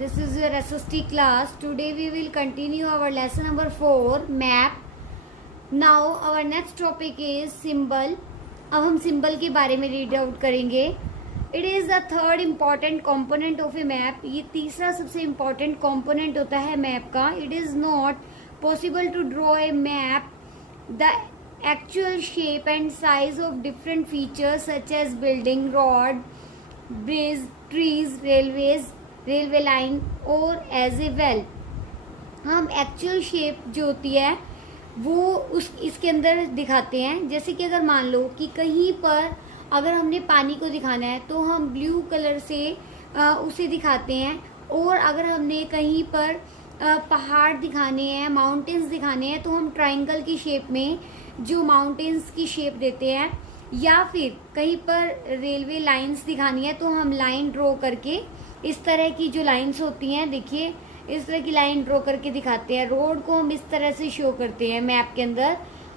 this is your SST class. Today we will continue our lesson number 4, map. Now our next topic is symbol. अब हम symbol के बारे में read out करेंगे. It is the third important component of a map. ये तीसरा सबसे important component होता है map का. It is not possible to draw a map. The actual shape and size of different features such as building, road, bridge, trees, railways, railway line और as a well हम actual shape जो होती है वो इसके अंदर दिखाते हैं. जैसे कि अगर मान लो कि कहीं पर अगर हमने पानी को दिखाना है तो हम ब्लू कलर से उसे दिखाते हैं, और अगर हमने कहीं पर पहाड़ दिखाने हैं, माउंटेन्स दिखाने हैं तो हम ट्रायंगल की शेप में जो माउंटेन्स की शेप देते हैं, या फिर कहीं पर रेलवे लाइंस दिखानी है तो हम लाइन ड्रॉ करके इस तरह की जो लाइंस होती हैं, देखिए इस तरह की लाइन ड्रॉ करके दिखाते हैं. रोड को हम इस तरह से शो करते हैं मैप के अंदर,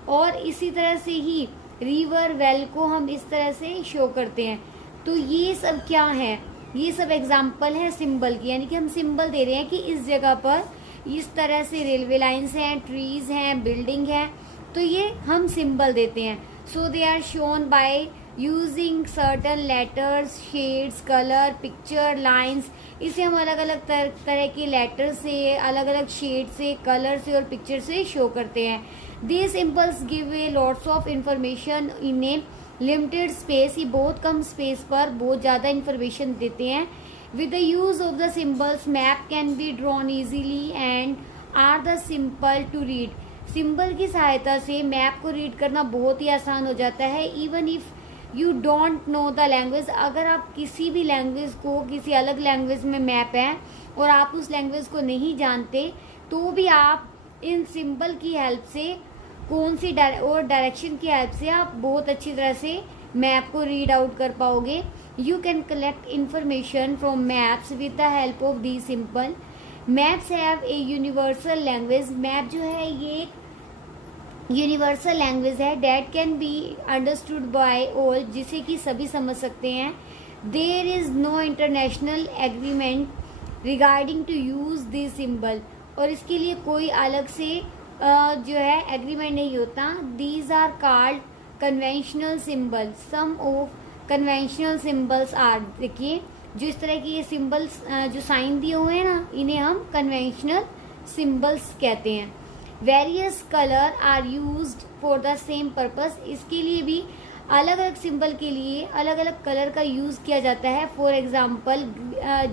और इसी तरह से ही रिवर वेल को हम इस तरह से शो करते हैं. तो ये सब क्या है? ये सब एग्जाम्पल है सिंबल की, यानी कि हम सिंबल दे रहे हैं कि इस जगह पर इस तरह से रेलवे लाइंस हैं, ट्रीज हैं, बिल्डिंग है, तो ये हम सिंबल देते हैं. So they are shown by using certain letters, shades, colour, picture, lines. इसे हम अलग अलग तरह के लेटर से, अलग अलग शेड से, कलर से और पिक्चर से शो करते हैं. These symbols give a lots of information in A limited space. ये बहुत कम स्पेस पर बहुत ज़्यादा इंफॉर्मेशन देते हैं. With the use of the symbols map can be drawn easily and are the simple to read. Symbol की सहायता से मैप को रीड करना बहुत ही आसान हो जाता है. Even if you don't know the language, अगर आप किसी भी लैंग्वेज को, किसी अलग लैंग्वेज में मैप है और आप उस लैंग्वेज को नहीं जानते, तो भी आप इन सिंबल की हेल्प से और डायरेक्शन की हेल्प से आप बहुत अच्छी तरह से मैप को रीड आउट कर पाओगे. You can collect information from maps with the help of the simple. Maps have a universal language. Map जो है ये यूनिवर्सल लैंग्वेज है that can be understood by all, जिसे कि सभी समझ सकते हैं. There is no international agreement regarding to use this symbol. और इसके लिए कोई अलग से जो है एग्रीमेंट नहीं होता. These are called conventional symbol. Some of conventional symbols are, देखिए जो इस तरह की ये सिंबल्स जो साइन दिए हुए हैं ना, इन्हें हम कन्वेंशनल सिंबल्स कहते हैं. Various colour are used for the same purpose. इसके लिए भी अलग अलग सिंबल के लिए अलग अलग कलर का यूज किया जाता है. For example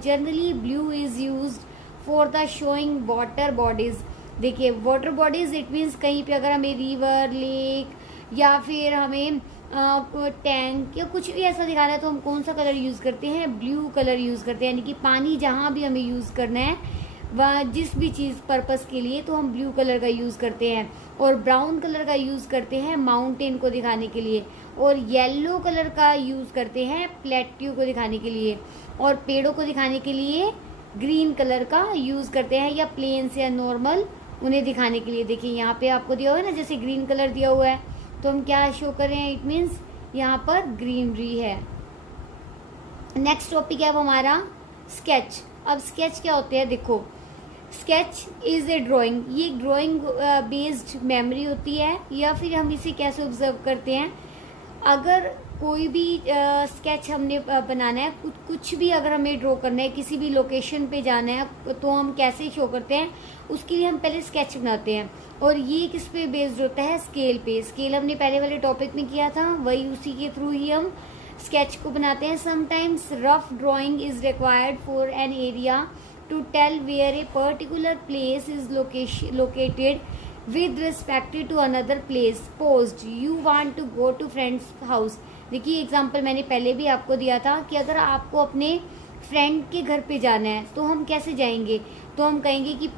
generally blue is used for the showing water bodies. देखिए वाटर बॉडीज इट मीन्स कहीं पे अगर हमें रिवर, लेक या फिर हमें टैंक या कुछ भी ऐसा दिखाना है तो हम कौन सा कलर यूज करते हैं? ब्लू कलर यूज करते हैं. यानी कि पानी जहाँ भी हमें यूज करना है वह जिस भी चीज़ पर्पस के लिए, तो हम ब्लू कलर का यूज़ करते हैं. और ब्राउन कलर का यूज़ करते हैं माउंटेन को दिखाने के लिए, और येलो कलर का यूज़ करते हैं प्लेट्यू को दिखाने के लिए, और पेड़ों को दिखाने के लिए ग्रीन कलर का यूज़ करते हैं, या प्लेन्स या नॉर्मल उन्हें दिखाने के लिए. देखिए यहाँ पे आपको दिया हुआ है ना, जैसे ग्रीन कलर दिया हुआ है तो हम क्या शो कर रहे हैं? इट मीन्स यहाँ पर ग्रीनरी है. नेक्स्ट टॉपिक है वो हमारा स्केच. अब स्केच क्या होते हैं? देखो स्केच इज ए ड्राइंग. ये एक ड्राइंग बेस्ड मेमोरी होती है, या फिर हम इसे कैसे ऑब्जर्व करते हैं? अगर कोई भी स्केच हमने बनाना है, कुछ भी अगर हमें ड्रॉ करना है, किसी भी लोकेशन पे जाना है, तो हम कैसे शो करते हैं? उसके लिए हम पहले स्केच बनाते हैं, और ये किस पे बेस्ड होता है? स्केल पे. स्केल हमने पहले वाले टॉपिक में किया था, वही उसी के थ्रू ही हम स्केच को बनाते हैं. Sometimes rough drawing is required for an area to tell where a particular place is located with respect to another place. Suppose you want to go to friend's house. देखिए example मैंने पहले भी आपको दिया था कि अगर आपको अपने फ्रेंड के घर पे जाना है तो हम कैसे जाएंगे? तो हम कहेंगे कि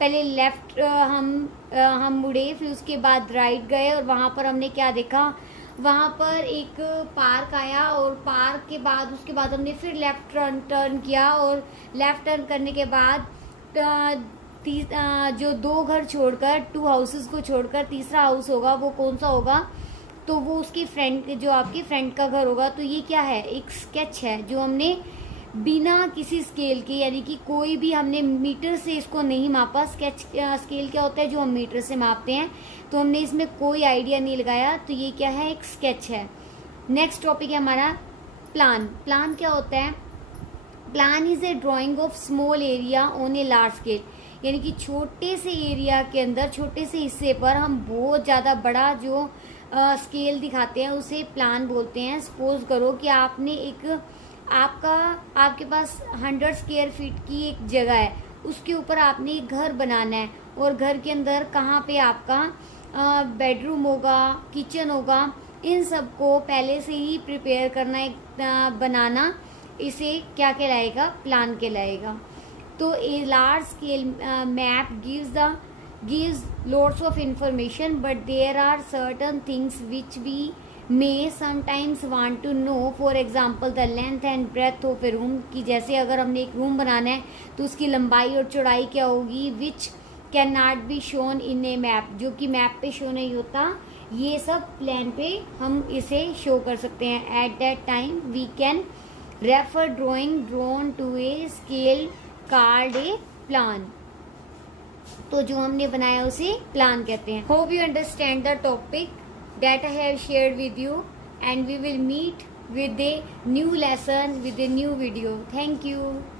पहले लेफ्ट हम मुड़े, फिर उसके बाद राइट गए, और वहाँ पर हमने क्या देखा? वहाँ पर एक पार्क आया, और पार्क के बाद उसके बाद हमने फिर लेफ्ट टर्न किया, और लेफ्ट टर्न करने के बाद जो 2 घर छोड़कर, 2 हाउसेस को छोड़कर तीसरा हाउस होगा, वो कौन सा होगा? तो वो उसकी फ्रेंड, जो आपकी फ्रेंड का घर होगा. तो ये क्या है? एक स्केच है जो हमने बिना किसी स्केल के, यानी कि कोई भी हमने मीटर से इसको नहीं मापा। स्केच स्केल क्या होता है, जो हम मीटर से मापते हैं, तो हमने इसमें कोई आइडिया नहीं लगाया, तो ये क्या है, एक स्केच है। नेक्स्ट टॉपिक है हमारा प्लान। प्लान क्या होता है, plan is a drying of small area on a large scale, यानी कि छोटे से एरिया के अंदर, छोटे से हिस्से पर हम बहुत ज़्यादा बड़ा जो स्केल दिखाते हैं उसे प्लान बोलते हैं। सपोज करो कि आपने आपके पास 100 स्क्वायर फीट की एक जगह है, उसके ऊपर आपने एक घर बनाना है, और घर के अंदर कहाँ पे आपका बेडरूम होगा, किचन होगा, इन सब को पहले से ही प्रिपेयर करना, एक बनाना, इसे क्या कहलाएगा, प्लान कहलाएगा। तो a large scale map gives lots of information, but there are certain things which we may sometimes want to know. For example, the length and breadth of a room, कि जैसे अगर हमने एक रूम बनाना है तो उसकी लंबाई और चौड़ाई क्या होगी, which cannot be shown in a map, जो कि मैप पे शो नहीं होता, ये सब प्लान पे हम इसे शो कर सकते हैं। At that time we can refer drawing drawn to a scale called a plan. तो जो हमने बनाया उसे प्लान कहते हैं। Hope you understand the topic that I have shared with you, and we will meet with a new lesson, with a new video. Thank you.